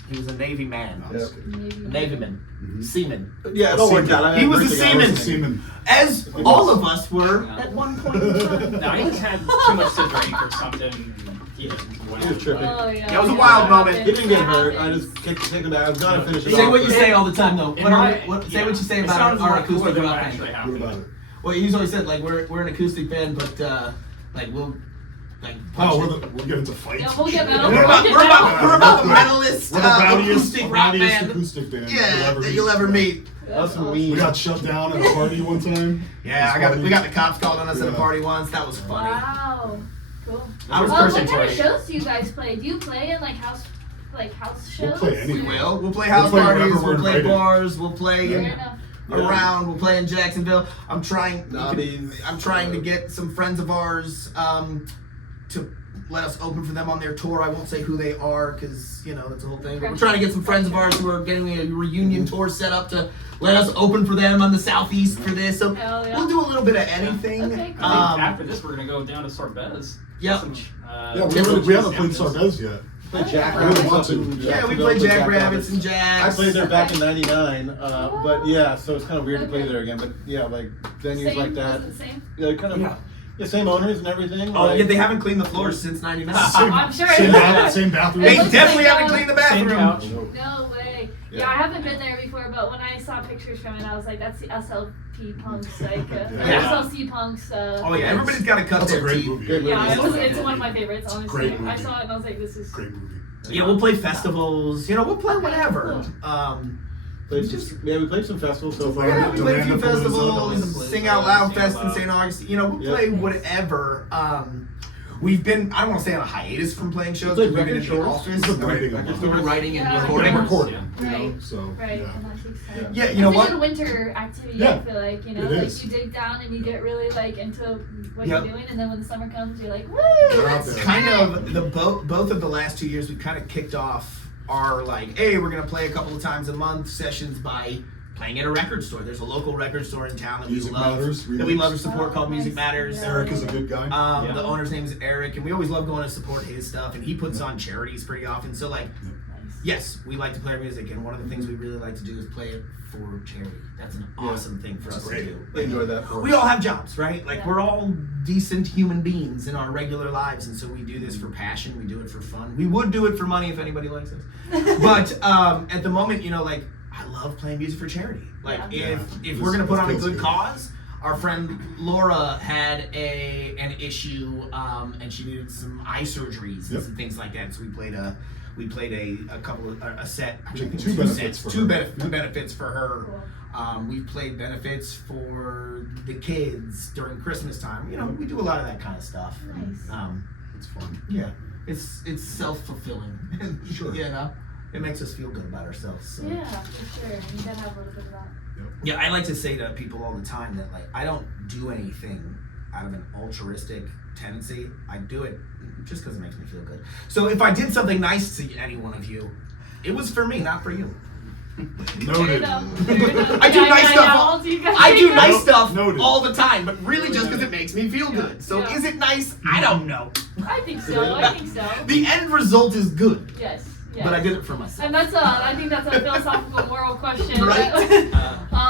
He was a Navy man. I was kidding. A Navyman. Seaman. Yeah, it all worked out. I He was agree a with the guy. seaman. Seaman. As all of us were at one point in time. No, he just had too much to drink or something. He was tripping. Oh, yeah. That was a wild moment. He didn't get hurt. I just kicked him back. I was gonna finish it Say off, what you but- say all the time, though. In Say my- what you say It about sounds our more cooler acoustic than rock what band. actually What happened. about it? Well, he's always said like we're an acoustic band, but like we'll like punch it. we'll get into fights. Yeah, we'll get metal. We're about the metalist We're the acoustic rock rowdiest band. acoustic band Yeah, that you'll ever meet. Us and We we. got shut down at a party one time. Yeah, we got the cops called on us at a Yeah. party once. That was funny. Wow. Cool. I was What person kind of to shows do you guys play? Do you play in like house shows? We'll play any- We will. We'll play house We'll play parties. wherever We'll we're play invited. bars. We'll play Fair enough. around. We'll play in Jacksonville. I'm trying Nobbies. to get some friends of ours to let us open for them on their tour. I won't say who they are because that's the whole thing. But we're trying to get some friends of ours who are getting a reunion tour set up to let us open for them on the southeast for this. So Hell yeah. we'll do a little bit of anything. Okay, cool. I think after this, we're gonna go down to Sorbez. Yep. Some, Yeah, we haven't played Sorbez yet. Played Jack I really Rabbits want up to. in Yeah, we Jacksonville, played played Jackrabbits and I Jacks. played there back in '99, but yeah, so it's kind of weird to play there again. But yeah, like venues Same, like that, was it the same? yeah, kind of, Yeah. same owners and everything. Oh like, yeah, they haven't cleaned the floors since '99. I'm sure. Same bathroom. They It looks definitely like, haven't cleaned the Same bathroom. couch. No way. Yeah. Yeah. I haven't been there before, but when I saw pictures from it, I was like, that's the SLP punks, like Yeah. SLC punks. Oh yeah, everybody's got to cut That's a their great teeth. movie. Great movie. Yeah, Yeah. it's one of my favorites, honestly. Great I movie. saw it and I was like, this is. Great movie. Yeah, we'll play festivals. We'll play Okay, whatever. cool. Played some, yeah, we played some festivals so far. Yeah, we play a few Miranda Palooza, festivals, Sing Out Loud Fest in St. Augustine. We'll Yeah. play whatever. We've been, I don't want to say on a hiatus from playing shows. Played We've been in record the stores. office. We've been writing a Record lot. stores. We've been writing and Yeah. recording. And recording, Right. so Right, yeah. and that takes time. Yeah, you know It's what? a good winter activity, Yeah, I feel like, it like is. you dig down and you get really like into what Yep. you're doing, and then when the summer comes, you're like, woo! You're out let's there. Kind do it." of the both of the last 2 years, we kind of kicked off our like, hey, we're gonna play a couple of times a month sessions by playing at a record store. There's a local record store in town that Music we love, Matters, that we love to Remix. support called Music Nice. Matters. Yeah. Eric is a good guy. Yeah. The owner's name is Eric, and we always love going to support his stuff. And he puts on charities pretty often. So like, Nice. yes, we like to play our music, and one of the things we really like to do is play it for charity. That's an awesome thing for us to great. do. I enjoyed that. For We all have jobs, right? Like Yeah. we're all decent human beings in our regular lives, and so we do this for passion. We do it for fun. We would do it for money if anybody likes us. But at the moment, like I love playing music for charity. Like Yeah. if we're gonna put on a Feels good good. cause. Our friend Laura had an issue, and she needed some eye surgeries and Yep. some things like that. So we played a couple of a set, actually I think Two two benefits sets, for two her. benefits for her. Cool. We've played benefits for the kids during Christmas time. We do a lot of that kind of stuff. Nice. It's fun. Yeah, it's self-fulfilling. Sure. It makes us feel good about ourselves. So. Yeah, for sure. You gotta have a little bit of that. Yeah, I like to say to people all the time that like I don't do anything out of an altruistic tendency. I do it just because it makes me feel good. So if I did something nice to any one of you, it was for me, not for you. Noted. I do nice stuff. I do nice stuff Noted. all the time, but really just because it makes me feel good. So Yeah. is it nice? I don't know. I think so. I think so. The end result is good, Yes. but I did it for myself. And I think that's a philosophical moral question. Right.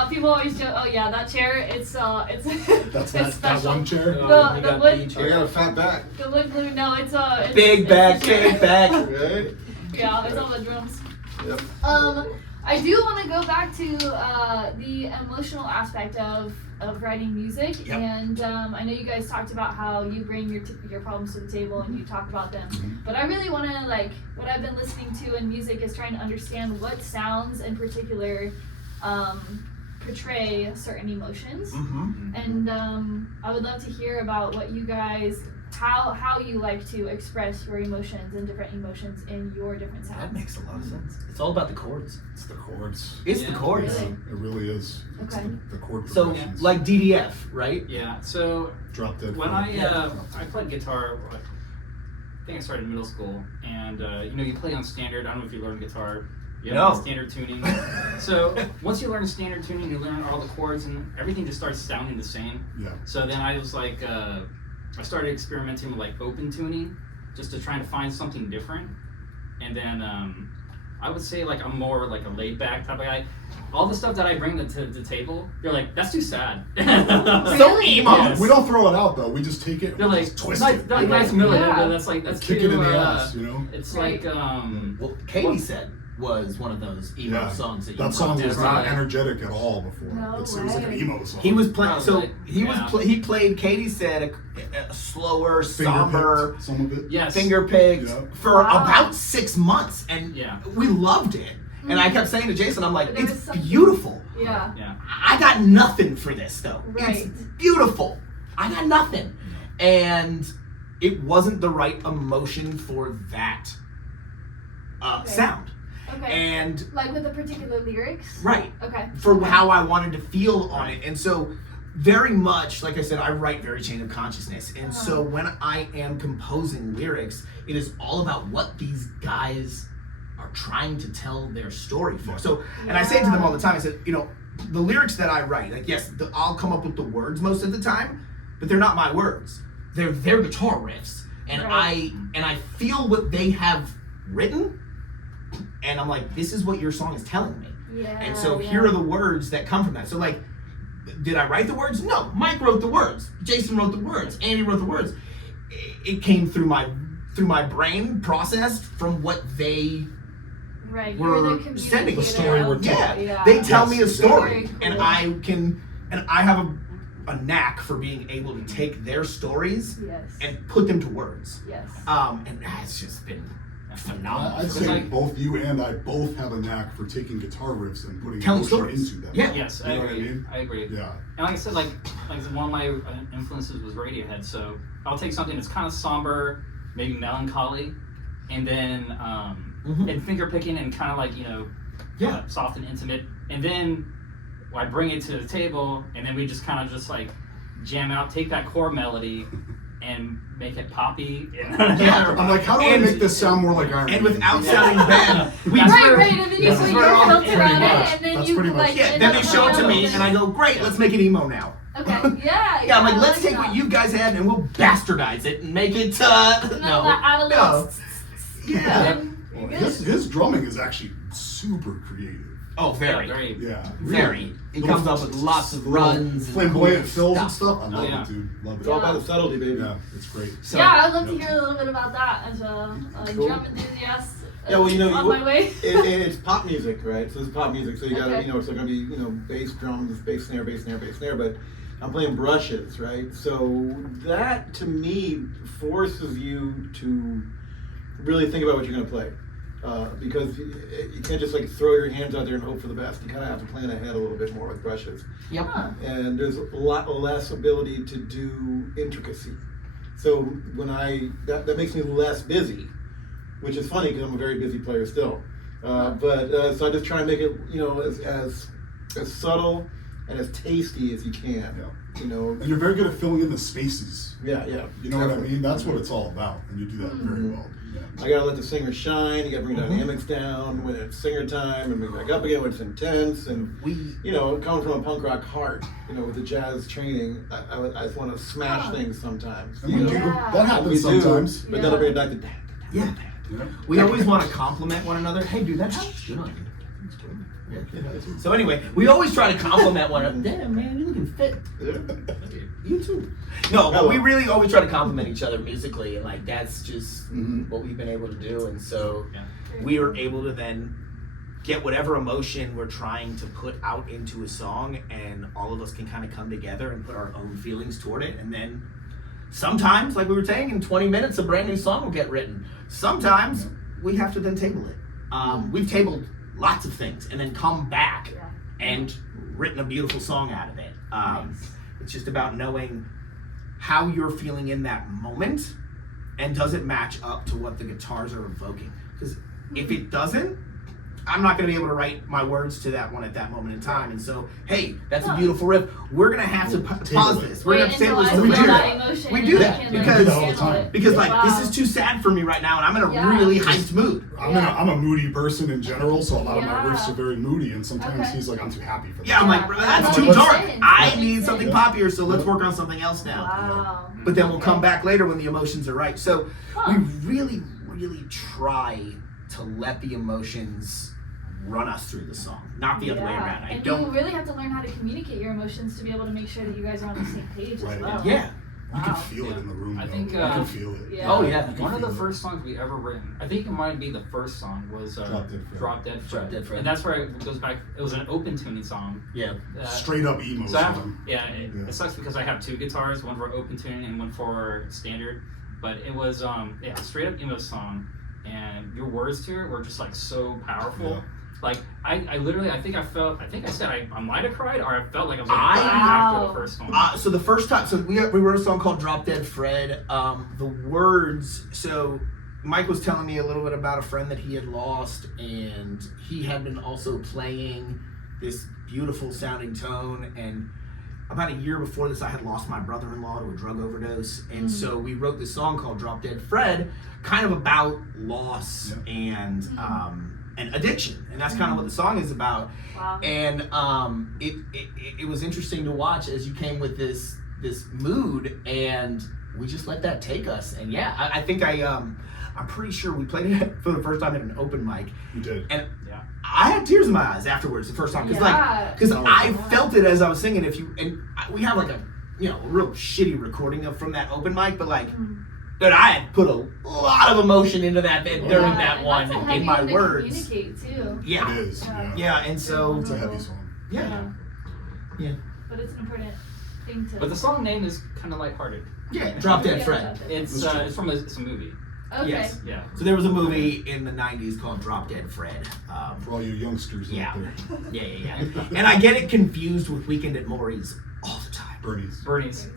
People always joke, oh yeah, that chair, it's That's it's that special. one chair. Oh, The- we the got wood- the I got a fat back, The wood glue, no, it's Big back, it's the chair. big back. right? Yeah, it's all the drums. Yep. I do want to go back to the emotional aspect of writing music, Yep. and I know you guys talked about how you bring your problems to the table and you talk about them. But I really want to what I've been listening to in music is trying to understand what sounds in particular portray certain emotions, Mm-hmm. and I would love to hear about what you guys. How you like to express your emotions and different emotions in your different That sounds. makes a lot of sense. It's all about the chords. It's the chords. It's the Yeah. chords. Really? It really is. It's Okay. the chord So progressions. like DDF, right? Yeah. So Drop Dead. when Fred. I played guitar, I think I started in middle school, and you play on standard. I don't know if you learned guitar. You No. know, standard tuning. So once you learn standard tuning, you learn all the chords, and everything just starts sounding the same. Yeah. So then I was like, I started experimenting with like open tuning, just to try to find something different. And then I would say like I'm more like a laid back type of guy. All the stuff that I bring to the table, you're like, that's too sad. So emo. Yes. We don't throw it out though. We just take it. They're and like, just twist nice, it. nice melody. Yeah. That's Kick too, it in the ass. It's Right. like Well, Katie said was one of those emo songs that you that song wrote was down. not energetic at all before. No It was like an way. emo song. He was playing. So Probably, he was. yeah. He played. Katie said a slower, Finger somber, picked some of it. Yes. finger picked Yeah. for Wow. about 6 months, and Yeah. we loved it. And I kept saying to Jason, I'm like, But there was it's something- beautiful. Yeah. Yeah. I got nothing for this though. Right. It's beautiful. I got nothing, and it wasn't the right emotion for that Okay. sound. Okay. And Like with the particular lyrics? right. Okay. For how I wanted to feel on it. And so very much, like I said, I write very chain of consciousness. And so when I am composing lyrics, it is all about what these guys are trying to tell their story for. So, and I say it to them all the time, I said, you know, the lyrics that I write, like, yes, I'll come up with the words most of the time, but they're not my words. They're their guitar riffs. And Right. I feel what they have written, and I'm like, this is what your song is telling me. Yeah. And so here are the words that come from that. So like, did I write the words? No. Mike wrote the words. Jason wrote the words. Andy wrote the words. It came through my brain, processed from what they Right. were You're the sending. The story we're telling. Yeah. They tell me a Yes, story, very and cool. I have a knack for being able to take their stories Yes. and put them to words. Yes. And it's just been phenomenal. I'd say like- both you and I both have a knack for taking guitar riffs and putting Telling emotion stories. into them. Yeah. Yes, You I know what I agree. mean? I agree. Yeah. And like I said, like I said, one of my influences was Radiohead. So I'll take something that's kind of somber, maybe melancholy, and then and finger picking and kind of like Yeah. soft and intimate, and then I bring it to the table, and then we just kind of just like jam out, take that core melody, and make it poppy. And Yeah. I'm like, how do I And- make this sound more like Iron And Maiden? without sounding bad, we That's Right, where- right, and then you this put is your where all- filter pretty on much. it, and then That's you pretty much- like. yeah, end then up they show it to me, with- and I go, great, let's make it emo now. Okay, yeah. Yeah, I'm like, I let's take that. what you guys had and we'll bastardize it and make it, No, that add a little. Yeah. You're good. His drumming is actually super creative. Oh, very. Very. Yeah. Very. He comes up with lots of runs. and Flamboyant cool fills and stuff. I love yeah. it, dude. Love it. It's all about the subtlety, baby. Yeah, it's great. So, Yeah, I'd love to hear a little bit about that as a Cool. drum enthusiast. Yeah, well, you know, on my way. It's pop music, right? So it's pop music. So you got to, Okay. it's gonna be, bass, drums, bass snare, bass snare, bass snare. But I'm playing brushes, right? So that to me forces you to really think about what you're gonna play, because you can't just like throw your hands out there and hope for the best. You kind of have to plan ahead a little bit more with brushes. yep. Huh. And there's a lot less ability to do intricacy. So when that makes me less busy, which is funny because I'm a very busy player still. But so I just try and make it, as subtle and as tasty as you can. And you're very good at filling in the spaces. Yeah. You know what I mean? That's what it's all about, and you do that very well. Yeah. I gotta let the singer shine. You gotta bring dynamics down when it's singer time, and bring it back up again when it's intense. And coming from a punk rock heart, with the jazz training, I just want to smash things sometimes. And we do. Yeah. That happens sometimes. But then I'll bring it back to Yeah. Yeah. We always want to compliment one another. Hey, dude, that's good on you. That's good. Yeah. So anyway, we always try to compliment one another. Damn, man, you're looking fit. You too. No, but we really always try to compliment each other musically, and like that's just what we've been able to do. And so we are able to then get whatever emotion we're trying to put out into a song, and all of us can kind of come together and put our own feelings toward it, and then sometimes, like we were saying, in 20 minutes, a brand new song will get written. Sometimes we have to then table it. We've tabled lots of things and then come back and written a beautiful song out of it. It's just about knowing how you're feeling in that moment, and does it match up to what the guitars are evoking? Because if it doesn't, I'm not going to be able to write my words to that one at that moment in time. And so, hey, that's a beautiful riff. We're going to have to pause this. We're going to table this. We do that that. emotion. We and do I that can, because- all the time. Because like Wow. this is too sad for me right now, and I'm in a Yeah. really hyped mood. I'm a moody person in general, so a lot of my Yeah. riffs are very moody, and sometimes Okay. he's like, I'm too happy for that. Yeah, I'm like, Yeah. bro, that's That too makes dark. sense. I That need makes something sense. poppier, so let's work on something else now. Wow. But then we'll Okay. come back later when the emotions are right. So Huh. we really, really try to let the emotions run us through the song, not the other way around. I And don't. you really have to learn how to communicate your emotions to be able to make sure that you guys are on the same page Right. as well. Yeah. You can Wow. feel it in the room. I though. think, you can feel it. Yeah. Oh yeah. One of the first songs we ever written, I think it might be the first song, was Drop Dead Fred. Drop Dead Fred. Drop Dead Fred. And that's where it goes back. It was an open tuning song. Yeah. Straight up emo So I have, song. it sucks because I have two guitars, one for open tuning and one for standard. But it was a straight up emo song, and your words to it were just like so powerful. Yeah. Like I literally, I think I said I might have cried, or I felt like I was gonna I- cry after the first one. So the first time, so we wrote a song called Drop Dead Fred. The words, so Mike was telling me a little bit about a friend that he had lost, and he had been also playing this beautiful sounding tone. And about a year before this, I had lost my brother-in-law to a drug overdose. And so we wrote this song called Drop Dead Fred, kind of about loss and addiction. And that's kind of what the song is about. Wow. And it was interesting to watch as you came with this mood, and we just let that take us. And yeah, I think I'm pretty sure we played it for the first time at an open mic, You did. and Yeah. I had tears in my eyes afterwards the first time because Yeah. I felt it as I was singing. We have like a real shitty recording from that open mic, but like. Dude, I had put a lot of emotion into that bit during that and one that's a heavy in my one to words. communicate too. Yeah, It is. Yeah. yeah, and so It's a heavy song. yeah. But it's an important thing to. But the song name is kind of lighthearted. Yeah, Drop Dead Yeah, Fred. Drop Dead. It's from it's a movie. Okay. Yes. Yeah. So there was a movie in the 90s called Drop Dead Fred. For all you youngsters Yeah. out there. Yeah. And I get it confused with Weekend at Maury's all the time. Bernie's.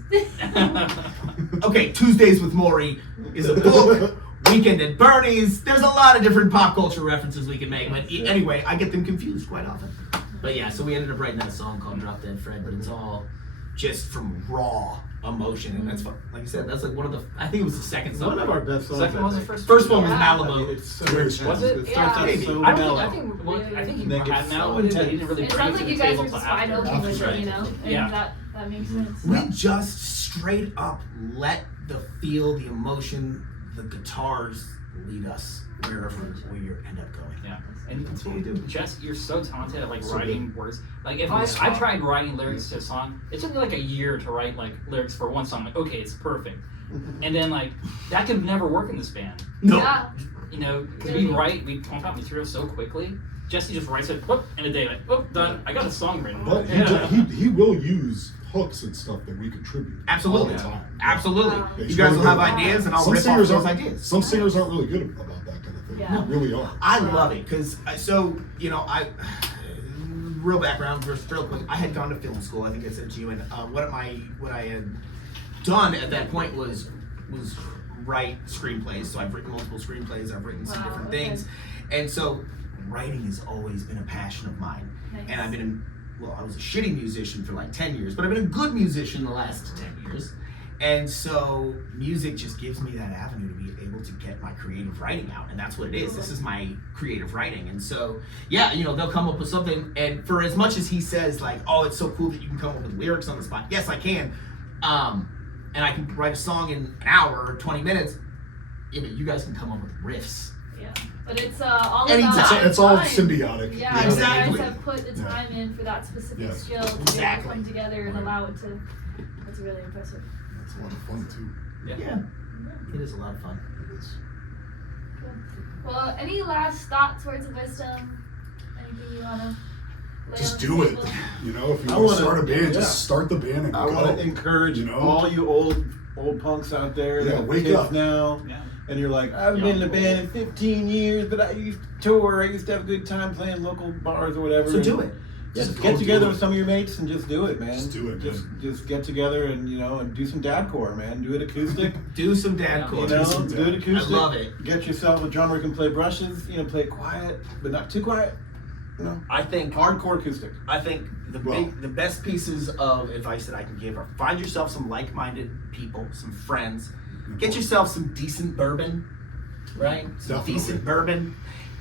Okay, Tuesdays with Maury is a book. Weekend at Bernie's. There's a lot of different pop culture references we can make, but anyway, I get them confused quite often. But yeah, so we ended up writing that song called Drop Dead Fred, but it's all just from raw emotion, and that's fun. Like I said, that's like one of the. I think it was the second song. One of our best songs. Second I was the think. first. First one was Yeah. Malibu. It's so Very intense. Was it? It starts out Yeah. so I don't mellow. I think he Then it had gets now so with it, but he intense. didn't really It bring sounds it to like the you guys table were till just wide after. open with it, Right. you know? And Yeah. that makes sense. We just straight up let the feel, the emotion, the guitars lead us wherever we end up going. Yeah. And That's what we do. Jess, you're so talented at like So writing words. Like if On I the spot. tried writing lyrics to a song, it took me like a year to write like lyrics for one song. Like, okay, it's perfect. And then like that could never work in this band. No. Yeah. You know, because Really? we pump out material so quickly. Jesse just writes it, whoop, in a day, like, whoop, done. I got a song written. But Yeah. he will use hooks and stuff that we contribute. Absolutely. All the time. Absolutely. Wow. You guys will have ideas, and I'll Some rip off singers those aren't. ideas. Some singers aren't really good about that kind of thing. Yeah. They really are. I love it because real background, just real quick. I had gone to film school. I think I said to you, and what I had done at that point was write screenplays. So I've written multiple screenplays. I've written some Wow, different okay. things, and so writing has always been a passion of mine. Nice. And I've been I was a shitty musician for like 10 years, but I've been a good musician the last 10 years. And so music just gives me that avenue to be able to get my creative writing out. And that's what it is. This is my creative writing. And so, yeah, they'll come up with something. And for as much as he says like, oh, it's so cool that you can come up with lyrics on the spot. Yes, I can. And I can write a song in an hour or 20 minutes. Yeah, but you guys can come up with riffs. Yeah. But it's all Anytime. about It's all time. symbiotic. Yeah, you know? Exactly. you guys have put the time in for that specific Yes. skill to be able Exactly. to come together and Right. allow it to. That's really impressive. It's a lot of fun too. Yeah. It is a lot of fun. It is. Well, any last thoughts, words of wisdom? Anything you wanna lay Just on the do it. table? You know, if you I want wanna- to start a band, yeah. just start the band and I go. want to encourage You know? all you old punks out there Yeah, that have wake kids up. now. Yeah. And you're like, I haven't been in a band in 15 years, but I used to tour. I used to have a good time playing local bars or whatever. So do it. Just Just get go together do with it. some of your mates and just do it, man. Just do it, Just get together and and do some dadcore, man. Do it acoustic. Do some dad You chords. know, some do it dad. acoustic. I love it. Get yourself a drummer who can play brushes. Play it quiet, but not too quiet. I think Hardcore acoustic. the best pieces of advice that I can give are find yourself some like-minded people, some friends. Get yourself some decent bourbon, right? Some Definitely. decent bourbon,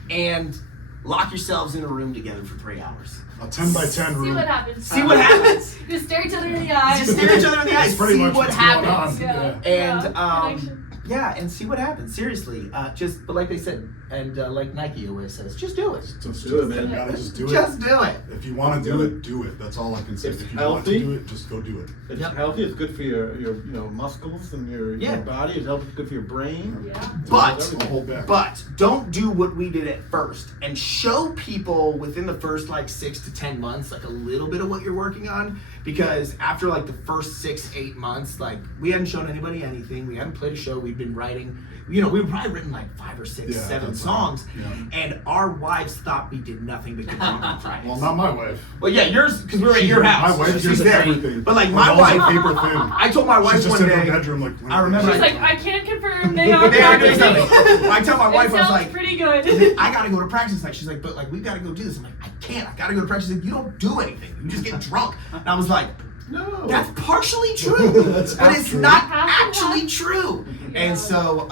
and lock yourselves in a room together for 3 hours. A 10 by 10 See room. what happens. See what happens. Just stare each other in the eyes. Just stare each other in the eyes. That's pretty See much what what's going happens. on. Yeah. And Connection. Yeah, and see what happens. Seriously, but like they said, and like Nike always says, just do it. Just do it, man. You gotta just do it. Just do it. If you want to do it, do it. That's all I can say. It's If you want to healthy. do it, just go do it. It's Yep. healthy. It's good for your muscles and your body. It's healthy. It's good for your brain. Yeah. But Don't hold back. But don't do what we did at first and show people within the first like 6 to 10 months like a little bit of what you're working on, because after like the first 6-8 months, like we hadn't shown anybody anything, we hadn't played a show, we'd been writing, we've probably written like 5 or 6, 7 that's songs, right. Yeah. and our wives thought we did nothing but continue on Fridays. Well, not my wife. Well, yeah, yours, because we were at your house. My wife She's hears there. everything. But like My my walls are wife, paper thin. I told my wife She's just one in her day, bedroom like. I remember She's I- like, I can't confirm they are they are doing practicing. something. I tell my wife, It I was sounds like, pretty good. I gotta go to practice. Like, she's like, but like, we gotta go do this. I'm like, I can't. I gotta go to practice. She's like, you don't do anything. You just get drunk. And I was like, No. that's partially true, That's but half it's true. not Half and actually half. true. Yeah. And so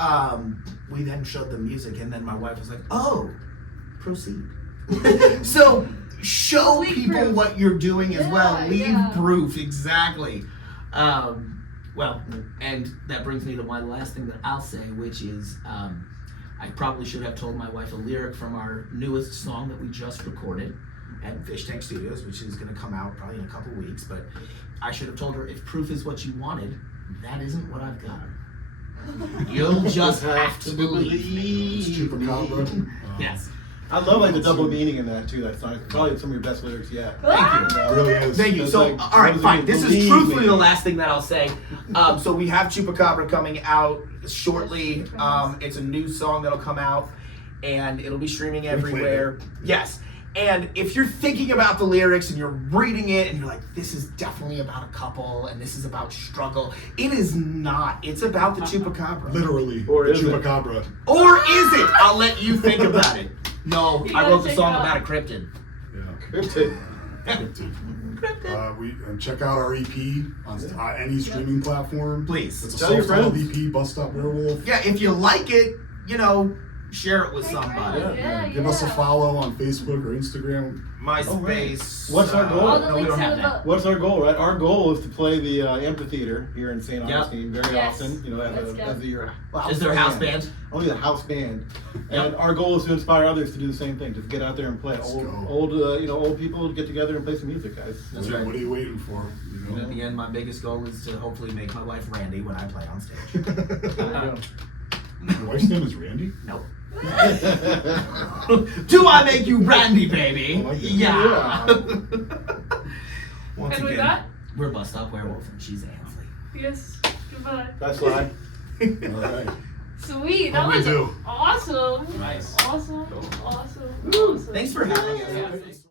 we then showed the music, and then my wife was like, oh, proceed. So show Leave people proof. what you're doing as well. Yeah, Leave yeah. proof, exactly. Well, and that brings me to my last thing that I'll say, which is I probably should have told my wife a lyric from our newest song that we just recorded at Fish Tank Studios, which is going to come out probably in a couple weeks. But I should have told her, if proof is what you wanted, that isn't what I've got. You'll just have to believe. It's Chupacabra. Yes. I love like the double meaning in that too. That song. It's probably some of your best lyrics yet. Thank you. It really is. Thank you. It's So, like, all right, what fine. does it This is mean? truthfully the last thing that I'll say. So we have Chupacabra coming out shortly. It's a new song that'll come out, and it'll be streaming played everywhere. Yes. And if you're thinking about the lyrics and you're reading it and you're like, this is definitely about a couple and this is about struggle, it is not. It's about the Chupacabra. Literally, Or the is it? Chupacabra. Or is it? I'll let you think about it. No, You I gotta wrote the check song it out. about a cryptid. Yeah. Cryptid. And check out our EP on any streaming platform. Please. It's a Tell your self-titled friends. EP, Bus Stop Werewolf. Yeah, if you like it, share it with Hey, somebody. Greg. Yeah, Give us a yeah. follow on Facebook or Instagram. MySpace. What's our goal? All the No, we links don't in have the that. What's our goal, right? Our goal is to play the amphitheater here in St. Yep. Augustine very Yes. often. Let's go. As your Is there a house band? Only the house band. Yep. And our goal is to inspire others to do the same thing. Just get out there and play. Let's Old people get together and play some music, guys. That's What- right. What are you waiting for? And at the end, my biggest goal is to hopefully make my wife Randy when I play on stage. There you go. Your wife's name is Randy? Nope. Do I make you Randy, baby? I like it. Yeah. Once And with again, that, we're Bus Stop Werewolf and she's Ansley. yes, goodbye. That's why. All right. Sweet, that How'd we was do? awesome. Nice. Awesome. Cool. Awesome. Woo. Awesome. Thanks for having us. Yeah.